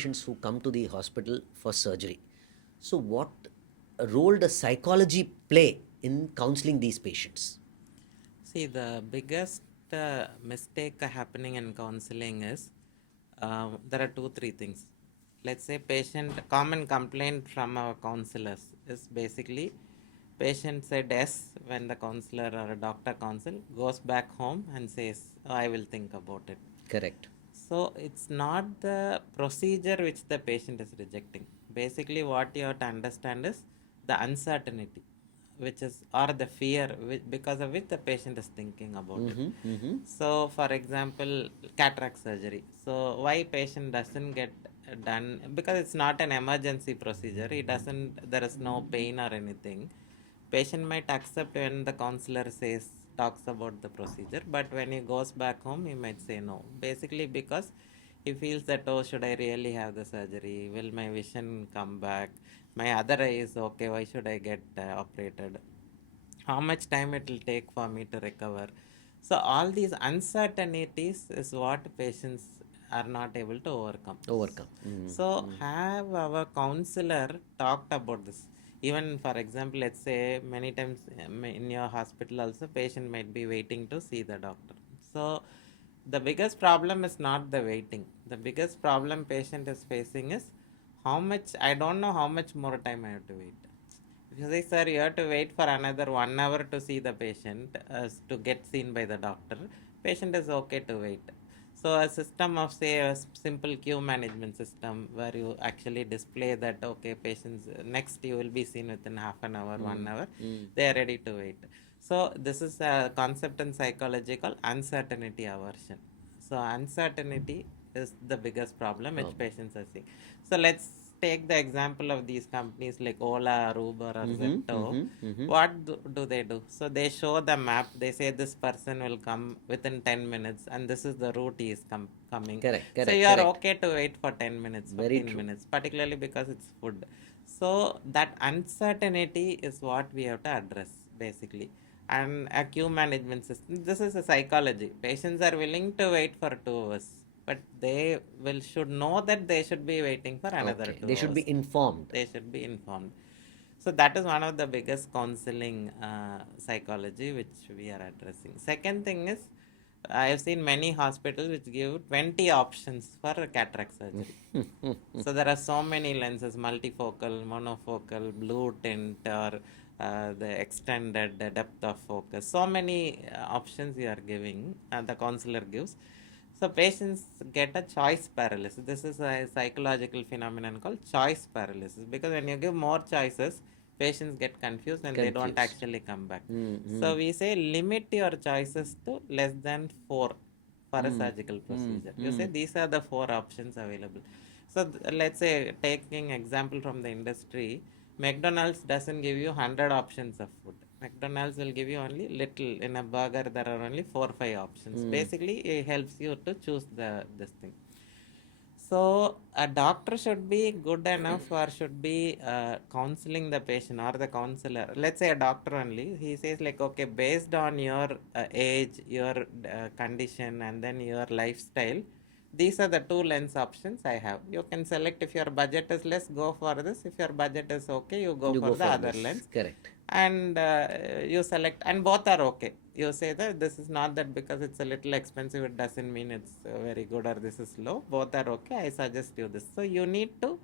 patients who come to the hospital for surgery. So, what role does psychology play in counseling these patients? See, the biggest mistake happening in counseling is there are two, three things. Let's say common complaint from our counselors is basically patient said yes when the counselor or a doctor counsel, goes back home and says, "Oh, I will think about it." Correct. So it's not the procedure which the patient is rejecting. Basically, what you have to understand is the uncertainty, which is or the fear because of which the patient is thinking about it. So, for example, cataract surgery. So why patient doesn't get done because it's not an emergency procedure. It doesn't. There is no pain or anything. Patient might accept when the counselor talks about the procedure, but when he goes back home, he might say no. Basically, because he feels that, oh, should I really have the surgery? Will my vision come back? My other eye is okay. Why should I get operated? How much time it will take for me to recover? So all these uncertainties is what patients are not able to overcome. Overcome. So have our counselor talked about this. Even for example, let's say many times in your hospital also patient might be waiting to see the doctor. So the biggest problem is not the waiting. The biggest problem patient is facing is I don't know how much more time I have to wait. If you say, sir, you have to wait for another 1 hour to see the patient, to get seen by the doctor, patient is okay to wait. So a system of, say, a simple queue management system where you actually display that, okay, patients, next you will be seen within half an hour, 1 hour, they are ready to wait. So this is a concept in psychology called uncertainty aversion. So uncertainty is the biggest problem which patients are seeing. So let's take the example of these companies like Ola, or Uber, or Zepto. What do they do? So they show the map. They say this person will come within 10 minutes and this is the route he is coming. Correct, So correct, you are correct. okay to wait for 10 minutes, Very 15 true. minutes, particularly because it's food. So that uncertainty is what we have to address basically. And a queue management system, this is a psychology. Patients are willing to wait for 2 hours, but they should know that they should be waiting for another Okay. two They should hours. be informed. They should be informed. So that is one of the biggest counseling psychology which we are addressing. Second thing is, I have seen many hospitals which give 20 options for cataract surgery. So there are so many lenses: multifocal, monofocal, blue tint, or the extended depth of focus. So many options you are giving, the counselor gives. So patients get a choice paralysis. This is a psychological phenomenon called choice paralysis, because when you give more choices, patients get confused and they don't Confused. actually come back. So we say limit your choices to less than 4 for a surgical procedure. You say these are the 4 options available. So let's say, taking example from the industry, McDonald's doesn't give you 100 options of food. McDonald's will give you only little. In a burger, there are only 4 or 5 options. Basically, it helps you to choose this thing. So a doctor should be good enough, or should be counseling the patient or the counselor. Let's say a doctor only. He says like, okay, based on your age, your condition, and then your lifestyle, these are the 2 lens options I have. You can select. If your budget is less, go for this. If your budget is okay, you go You for go the for other this. lens. Correct. And you select, and both are okay. You say that this is not that because it's a little expensive, it doesn't mean it's very good, or this is low. Both are okay. I suggest you this. So you need to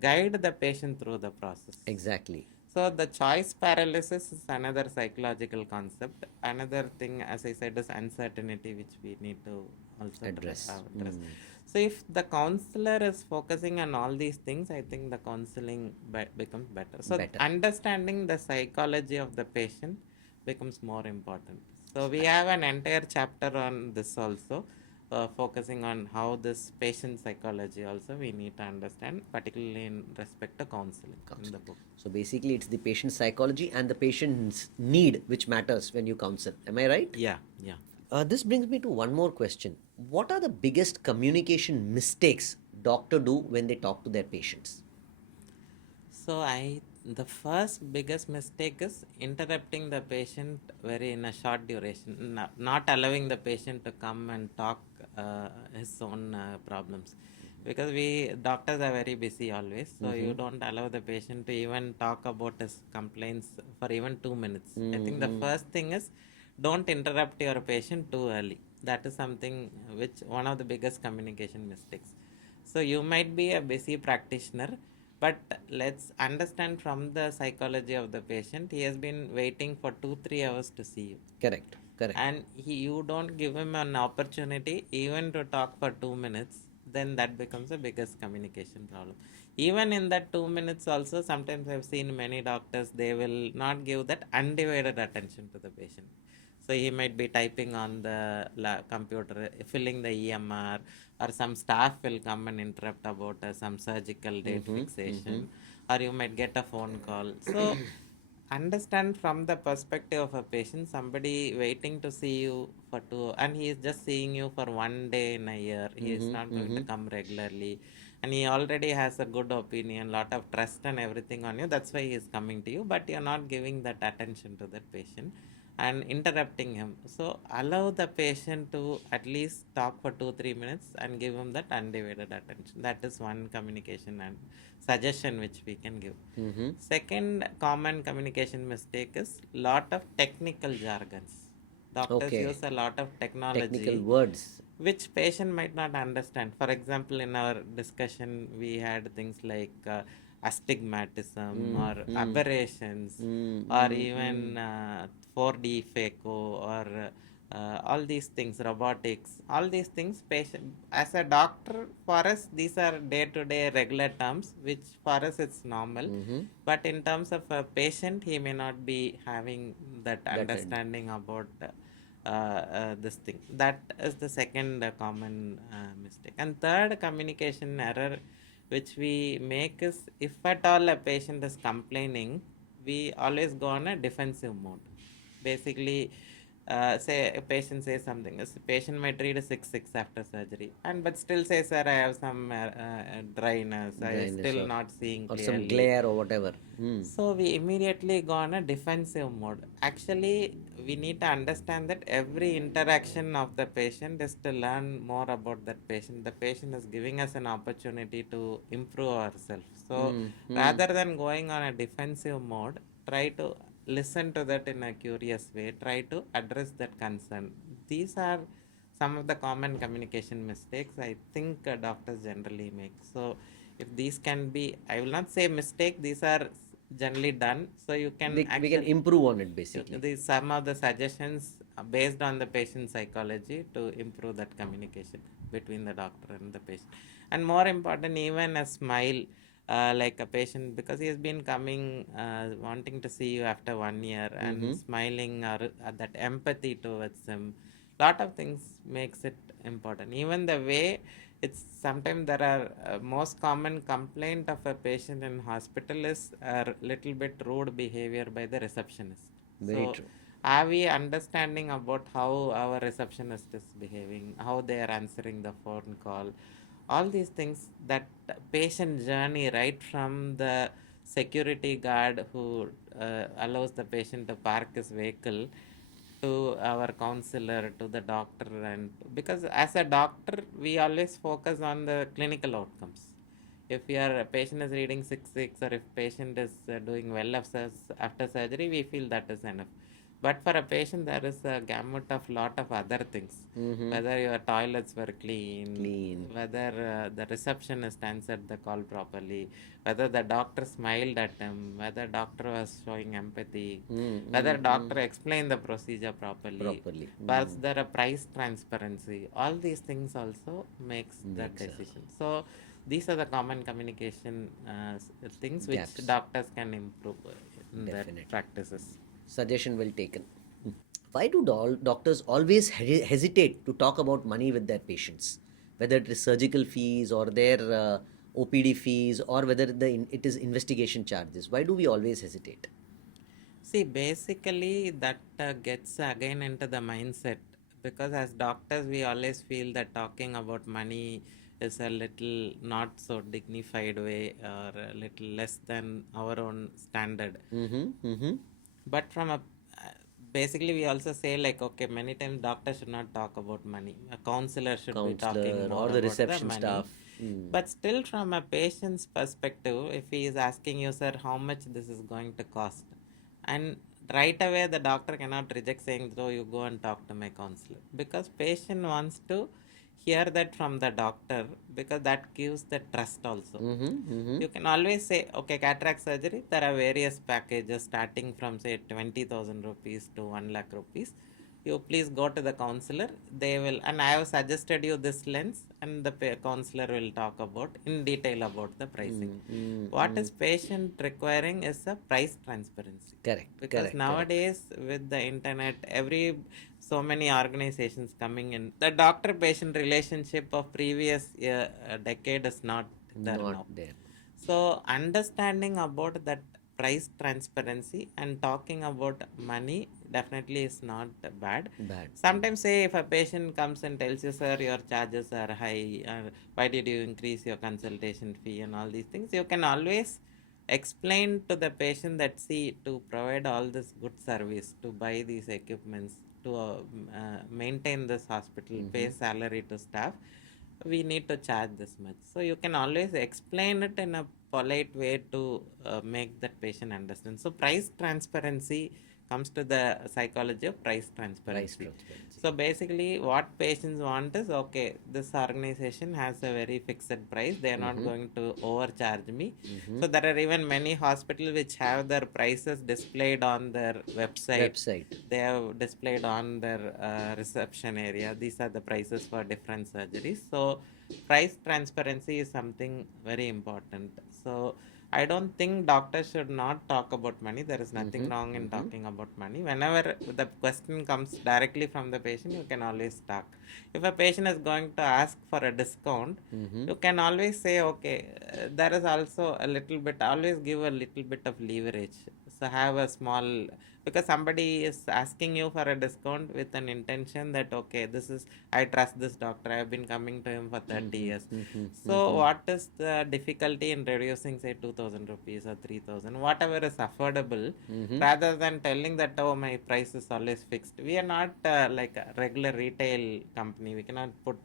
guide the patient through the process. Exactly. So the choice paralysis is another psychological concept. Another thing, as I said, is uncertainty, which we need to also Address. address. So if the counselor is focusing on all these things, I think the counseling becomes better. So Better. understanding the psychology of the patient becomes more important. So we have an entire chapter on this also, focusing on how this patient psychology also we need to understand, particularly in respect to counseling in the book. So basically, it's the patient psychology and the patient's need which matters when you counsel. Am I right? Yeah, yeah. This brings me to one more question. What are the biggest communication mistakes doctor do when they talk to their patients? So the first biggest mistake is interrupting the patient very in a short duration, not allowing the patient to come and talk his own problems. because we doctors are very busy always, so you don't allow the patient to even talk about his complaints for even 2 minutes. I think the first thing is, don't interrupt your patient too early. That is something which one of the biggest communication mistakes. So you might be a busy practitioner, but let's understand from the psychology of the patient. He has been waiting for 2-3 hours to see you, Correct. Correct. and you don't give him an opportunity even to talk for 2 minutes, then that becomes the biggest communication problem. Even in that 2 minutes also, sometimes I've seen many doctors, they will not give that undivided attention to the patient. So he might be typing on the computer, filling the EMR, or some staff will come and interrupt about some surgical date fixation, or you might get a phone call. So understand from the perspective of a patient, somebody waiting to see you for two, and he is just seeing you for 1 day in a year. He is not going to come regularly, and he already has a good opinion, lot of trust and everything on you. That's why he is coming to you, but you're not giving that attention to that patient and interrupting him. So allow the patient to at least talk for 2-3 minutes and give him that undivided attention. That is one communication and suggestion which we can give. Second common communication mistake is lot of technical jargons. Doctors Okay. use a lot of Technical technology words. which patient might not understand. For example, in our discussion, we had things like astigmatism or aberrations, or even 4D phaco, or all these things, robotics, all these things. Patient, as a doctor, for us, these are day-to-day regular terms, which for us it's normal. But in terms of a patient, he may not be having that understanding about. This thing, that is the second common mistake. And third communication error which we make is, if at all a patient is complaining, we always go on a defensive mode. Basically, say a patient says something, a patient might read a 6-6 after surgery, and but still say, sir, I have some dryness, I Dryness still not seeing or some clearly. glare or whatever. So we immediately go on a defensive mode. Actually, we need to understand that every interaction of the patient is to learn more about that patient. The patient is giving us an opportunity to improve ourselves. So rather than going on a defensive mode, try to listen to that in a curious way. Try to address that concern. These are some of the common communication mistakes I think doctors generally make. So if these can be, I will not say mistake, these are generally done, so you can We can actually improve on it basically. these some of the suggestions based on the patient psychology to improve that communication between the doctor and the patient. And more important, even a smile, like a patient, because he has been coming wanting to see you after 1 year, and smiling, or that empathy towards him, lot of things makes it important. Even the way, it's sometimes there are most common complaint of a patient in hospital is a little bit rude behavior by the receptionist. Very So true. are we understanding about how our receptionist is behaving, how they are answering the phone call, all these things, that patient journey, right from the security guard who allows the patient to park his vehicle, to our counselor, to the doctor. And because as a doctor, we always focus on the clinical outcomes. If your patient is reading 6-6, or if patient is doing well after surgery, we feel that is enough. But for a patient, there is a gamut of lot of other things. Whether your toilets were clean, whether the receptionist answered the call properly, whether the doctor smiled at him, whether doctor was showing empathy, whether doctor explained the procedure properly, was there a price transparency. All these things also makes that decision. So these are the common communication things which Gaps. doctors can improve in their Definitely. practices. Suggestion well taken. Why do doctors always hesitate to talk about money with their patients, whether it is surgical fees or their OPD fees, or whether it is investigation charges? Why do we always hesitate? See, basically, that gets again into the mindset, because as doctors, we always feel that talking about money is a little not so dignified way, or a little less than our own standard. But from a basically, we also say, like, okay, many times doctors should not talk about money. A counselor should be talking Counselor more or the about the reception money. staff. But still, from a patient's perspective, if he is asking you, sir, how much this is going to cost, and right away the doctor cannot reject saying, so you go and talk to my counselor, because patient wants to hear that from the doctor, because that gives the trust also. You can always say, okay, cataract surgery, there are various packages starting from say 20,000 rupees to 1 lakh rupees. You please go to the counselor, they will, and I have suggested you this lens, and the counselor will talk about in detail about the pricing. What is patient requiring is a price transparency, Correct, because correct, correct. nowadays with the internet, so many organizations coming in, the doctor patient relationship of previous decade is not there Not now. there. So understanding about that price transparency and talking about money definitely is not bad. Bad. Sometimes say if a patient comes and tells you, sir, your charges are high, why did you increase your consultation fee and all these things, you can always explain to the patient that, see, to provide all this good service, to buy these equipments, to maintain this hospital, pay salary to staff, we need to charge this much. So you can always explain it in a polite way to make that patient understand. So price transparency comes to the psychology of price transparency. transparency. So basically what patients want is, okay, this organization has a very fixed price, they are not going to overcharge me. So there are even many hospitals which have their prices displayed on their website. They have displayed on their reception area, these are the prices for different surgeries. So price transparency is something very important. So I don't think doctors should not talk about money. There is nothing wrong in talking about money. Whenever the question comes directly from the patient, you can always talk. If a patient is going to ask for a discount, you can always say, okay, there is also a little bit, always give a little bit of leverage. So have a small, because somebody is asking you for a discount with an intention that, okay, this is, I trust this doctor, I have been coming to him for 30 years. So what is the difficulty in reducing say 2,000 rupees or 3,000, whatever is affordable, rather than telling that, oh, my price is always fixed. We are not like a regular retail company, we cannot put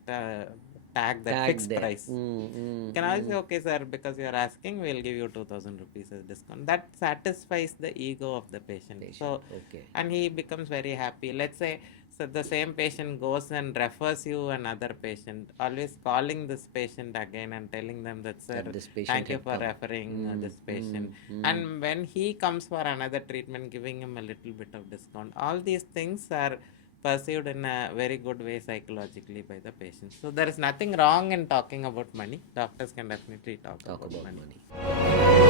tag that fixed price. Can I say, okay, sir, because you are asking, we'll give you 2,000 rupees as discount. That satisfies the ego of the patient. So, Okay. and he becomes very happy. Let's say, so the same patient goes and refers you another patient, always calling this patient again and telling them that, sir, That this patient thank you had for come. referring this patient. And when he comes for another treatment, giving him a little bit of discount. All these things are perceived in a very good way psychologically by the patient. So there is nothing wrong in talking about money. Doctors can definitely talk about money.